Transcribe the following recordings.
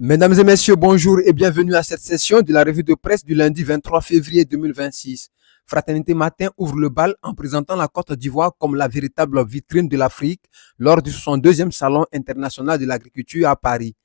Mesdames et messieurs, bonjour et bienvenue à cette session de la revue de presse du lundi 23 février 2026. Fraternité Matin ouvre le bal en présentant la Côte d'Ivoire comme la véritable vitrine de l'Afrique lors du 62e Salon international de l'agriculture à Paris.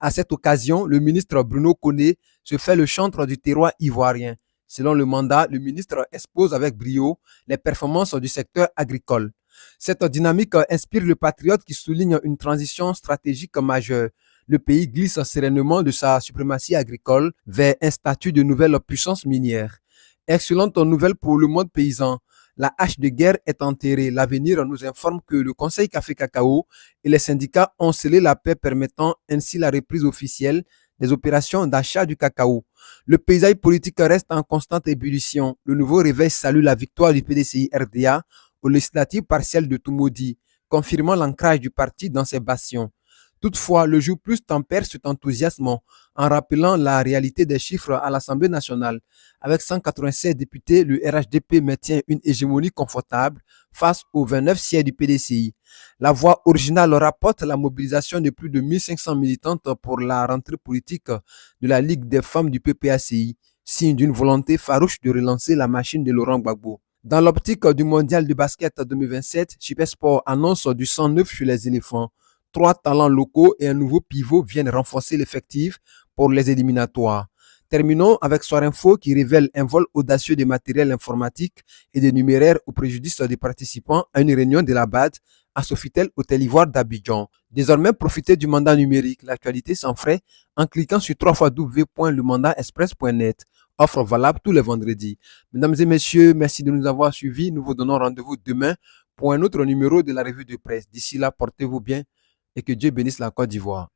À cette occasion, le ministre Bruno Koné se fait le chantre du terroir ivoirien. Selon le mandat, le ministre expose avec brio les performances du secteur agricole. Cette dynamique inspire le patriote qui souligne une transition stratégique majeure. Le pays glisse sereinement de sa suprématie agricole vers un statut de nouvelle puissance minière. Excellente nouvelle pour le monde paysan. La hache de guerre est enterrée. L'avenir nous informe que le Conseil Café Cacao et les syndicats ont scellé la paix permettant ainsi la reprise officielle des opérations d'achat du cacao. Le paysage politique reste en constante ébullition. Le nouveau réveil salue la victoire du PDCI RDA aux législatives partielles de Toumoudi, confirmant l'ancrage du parti dans ses bastions. Toutefois, le jour plus tempère cet enthousiasme en rappelant la réalité des chiffres à l'Assemblée nationale. Avec 187 députés, le RHDP maintient une hégémonie confortable face aux 29 sièges du PDCI. La voix originale rapporte la mobilisation de plus de 1500 militantes pour la rentrée politique de la Ligue des femmes du PPACI, signe d'une volonté farouche de relancer la machine de Laurent Gbagbo. Dans l'optique du mondial de basket 2027, Supersport annonce du 109 chez les éléphants. 3 talents locaux et un nouveau pivot viennent renforcer l'effectif pour les éliminatoires. Terminons avec Soir Info qui révèle un vol audacieux de matériel informatique et de numéraires au préjudice des participants à une réunion de la BAD à Sofitel Hôtel Ivoire d'Abidjan. Désormais, profitez du mandat numérique, l'actualité sans frais, en cliquant sur www.lemandatexpress.net. Offre valable tous les vendredis. Mesdames et messieurs, merci de nous avoir suivis. Nous vous donnons rendez-vous demain pour un autre numéro de la revue de presse. D'ici là, portez-vous bien et que Dieu bénisse la Côte d'Ivoire.